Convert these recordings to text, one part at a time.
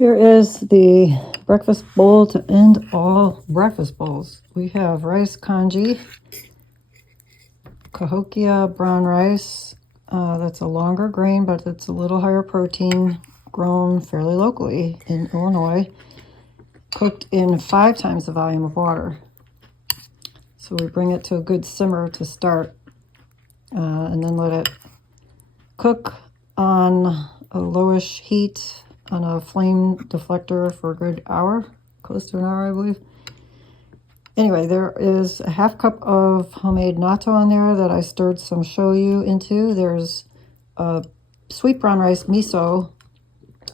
Here is the breakfast bowl to end all breakfast bowls. We have rice congee, Cahokia brown rice. That's a longer grain, but it's a little higher protein, grown fairly locally in Illinois, cooked in 5 times the volume of water. So we bring it to a good simmer to start, and then let it cook on a lowish heat on a flame deflector for a good hour, close to an hour, I believe. Anyway, there is a 1/2 cup of homemade natto on there that I stirred some shoyu into. There's a sweet brown rice miso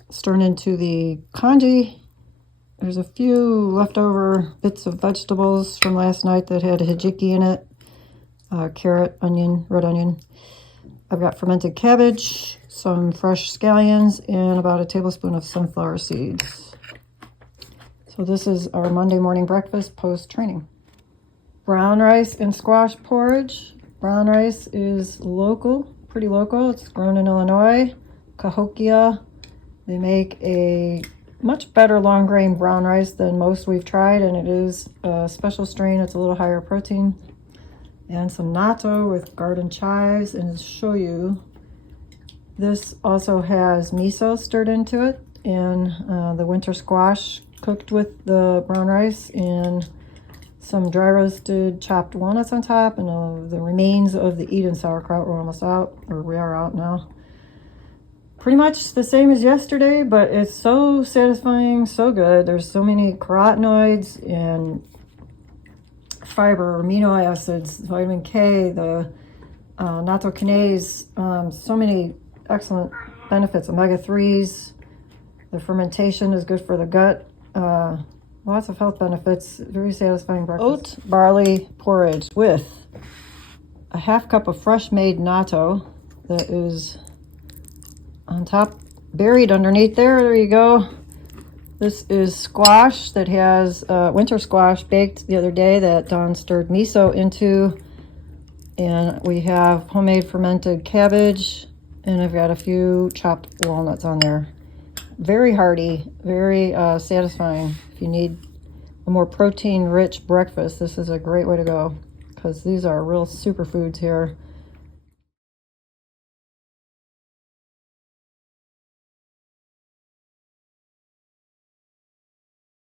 stirred into the congee. There's a few leftover bits of vegetables from last night that had hijiki in it, carrot, onion, red onion. I've got fermented cabbage, some fresh scallions, and about a tablespoon of sunflower seeds. So this is our Monday morning breakfast post-training. Brown rice and squash porridge. Brown rice is local, pretty local. It's grown in Illinois, Cahokia. They make a much better long grain brown rice than most we've tried, and it is a special strain. It's a little higher protein. And some natto with garden chives and shoyu. This also has miso stirred into it, and the winter squash cooked with the brown rice, and some dry roasted chopped walnuts on top, and the remains of the Eden sauerkraut. We're almost out, or we are out now. Pretty much the same as yesterday, but it's so satisfying, so good. There's so many carotenoids and fiber, amino acids, vitamin K, the natto kinase, so many excellent benefits, omega-3s. The fermentation is good for the gut. Lots of health benefits. Very satisfying breakfast. Oat barley porridge with a 1/2 cup of fresh made natto that is on top, buried underneath there. There you go. This is squash that has winter squash baked the other day that Dawn stirred miso into. And we have homemade fermented cabbage, and I've got a few chopped walnuts on there. Very hearty, very satisfying. If you need a more protein-rich breakfast, this is a great way to go, because these are real superfoods here.